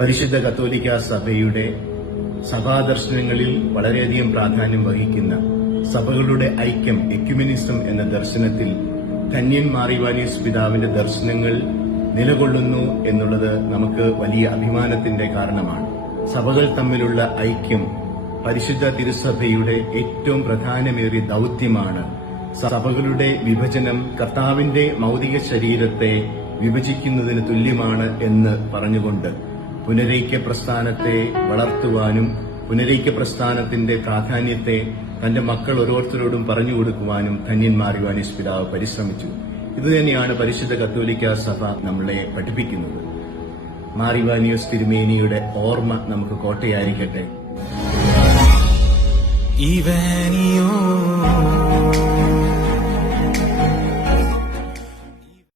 പരിശുദ്ധ കത്തോലിക്ക സഭയുടെ സഭാദർശനങ്ങളിൽ വളരെയധികം പ്രാധാന്യം വഹിക്കുന്ന സഭകളുടെ ഐക്യം എക്യുമിനിസം എന്ന ദർശനത്തിൽ കന്യൻ മാറിവാനീസ് പിതാവിന്റെ ദർശനങ്ങൾ നിലകൊള്ളുന്നു എന്നുള്ളത് നമുക്ക് വലിയ അഭിമാനത്തിന്റെ കാരണമാണ്. സഭകൾ തമ്മിലുള്ള ഐക്യം പരിശുദ്ധ തിരുസഭയുടെ ഏറ്റവും പ്രധാനമേറിയ ദൌത്യമാണ്. സഭകളുടെ വിഭജനം കർത്താവിന്റെ മൗതിക ശരീരത്തെ വിഭജിക്കുന്നതിന് തുല്യമാണ് എന്ന് പറഞ്ഞുകൊണ്ട് പുനരൈക്യ പ്രസ്ഥാനത്തെ വളർത്തുവാനും പുനരൈക്യ പ്രസ്ഥാനത്തിന്റെ പ്രാധാന്യത്തെ തന്റെ മക്കൾ ഓരോരുത്തരോടും പറഞ്ഞു കൊടുക്കുവാനും ധന്യൻ മാറിവാനിസ് പിതാവ് പരിശ്രമിച്ചു ഇതുതന്നെയാണ് പരിശുദ്ധ കത്തോലിക്ക സഭ നമ്മളെ പഠിപ്പിക്കുന്നത് മാറിവാനിയോസ് തിരുമേനിയുടെ ഓർമ്മ നമുക്ക് കോട്ടയായിരിക്കട്ടെ Ivenio.